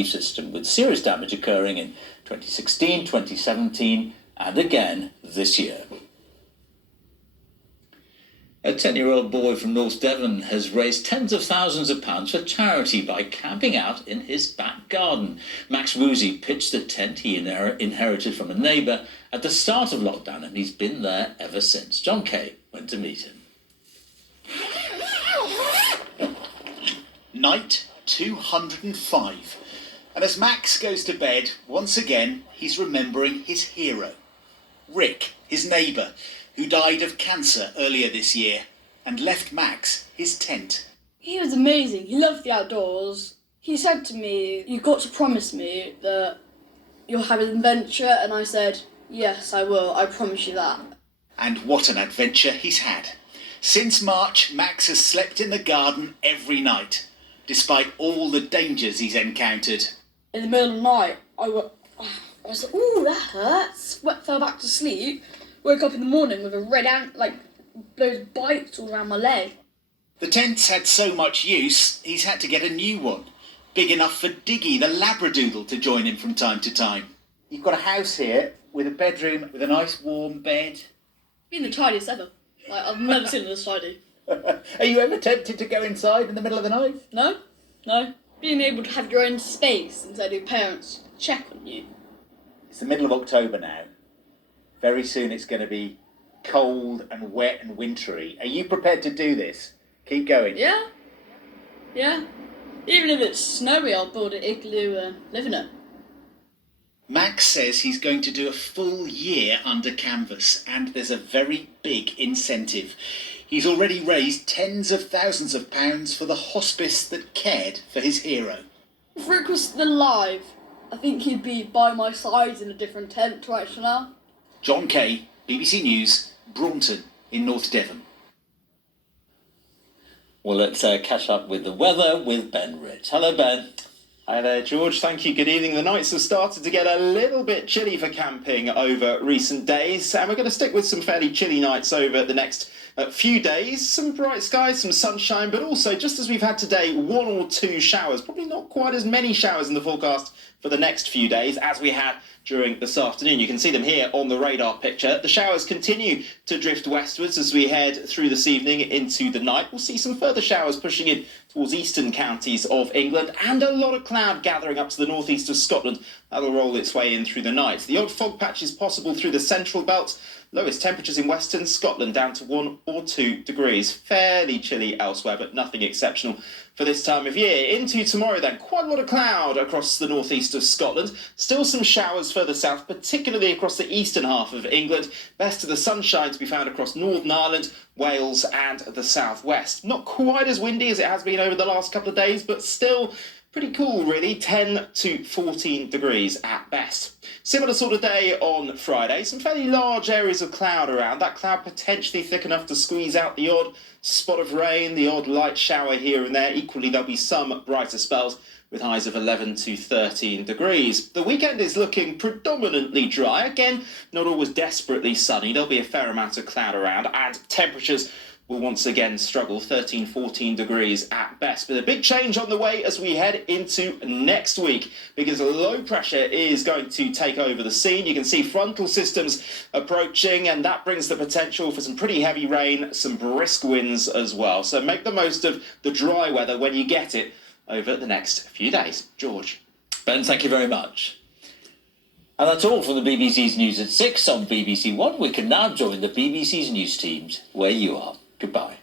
system, with serious damage occurring in 2016, 2017 and again this year. A 10-year-old boy from North Devon has raised tens of thousands of pounds for charity by camping out in his back garden. Max Woozy pitched the tent he inherited from a neighbour at the start of lockdown, and he's been there ever since. John Kay went to meet him. Night 205. And as Max goes to bed, once again, he's remembering his hero. Rick, his neighbour, who died of cancer earlier this year and left Max his tent. He was amazing. He loved the outdoors. He said to me, "You've got to promise me that you'll have an adventure," and I said, "Yes, I will. I promise you that." And what an adventure he's had. Since March, Max has slept in the garden every night, despite all the dangers he's encountered. In the middle of the night, I was like, "Ooh, that hurts." Fell back to sleep. Woke up in the morning with a red ant, those bites all around my leg. The tent's had so much use, he's had to get a new one. Big enough for Diggy, the Labradoodle, to join him from time to time. You've got a house here with a bedroom with a nice warm bed. Been the tidiest ever. I've never seen it this tidy. Are you ever tempted to go inside in the middle of the night? No. Being able to have your own space instead of your parents check on you. It's the middle of October now. Very soon it's going to be cold and wet and wintry. Are you prepared to do this? Keep going. Yeah. Even if it's snowy, I'll build an igloo and live in it. Max says he's going to do a full year under canvas, and there's a very big incentive. He's already raised tens of thousands of pounds for the hospice that cared for his hero. If Rick was still alive, I think he'd be by my side in a different tent right now. John Kay, BBC News, Braunton in North Devon. Well, let's catch up with the weather with Ben Ritch. Hello, Ben. Hi there, George. Thank you. Good evening. The nights have started to get a little bit chilly for camping over recent days, and we're going to stick with some fairly chilly nights over the next few days. Some bright skies, some sunshine, but also, just as we've had today, one or two showers. Probably not quite as many showers in the forecast for the next few days as we had during this afternoon. You can see them here on the radar picture. The showers continue to drift westwards as we head through this evening into the night. We'll see some further showers pushing in towards eastern counties of England, and a lot of cloud gathering up to the northeast of Scotland. That'll roll its way in through the night. The odd fog patch is possible through the central belt. Lowest temperatures in western Scotland down to 1 or 2 degrees. Fairly chilly elsewhere, but nothing exceptional for this time of year. Into tomorrow then, quite a lot of cloud across the northeast of Scotland. Still some showers further south, particularly across the eastern half of England. Best of the sunshine to be found across Northern Ireland, Wales and the southwest. Not quite as windy as it has been over the last couple of days, but still pretty cool, really. 10 to 14 degrees at best. Similar sort of day on Friday. Some fairly large areas of cloud around. That cloud potentially thick enough to squeeze out the odd spot of rain, the odd light shower here and there. Equally, there'll be some brighter spells with highs of 11 to 13 degrees. The weekend is looking predominantly dry. Again, not always desperately sunny. There'll be a fair amount of cloud around, and temperatures will once again struggle, 13, 14 degrees at best. But a big change on the way as we head into next week, because low pressure is going to take over the scene. You can see frontal systems approaching, and that brings the potential for some pretty heavy rain, some brisk winds as well. So make the most of the dry weather when you get it over the next few days. George. Ben, thank you very much. And that's all from the BBC's News at 6 on BBC One. We can now join the BBC's news teams where you are. Goodbye.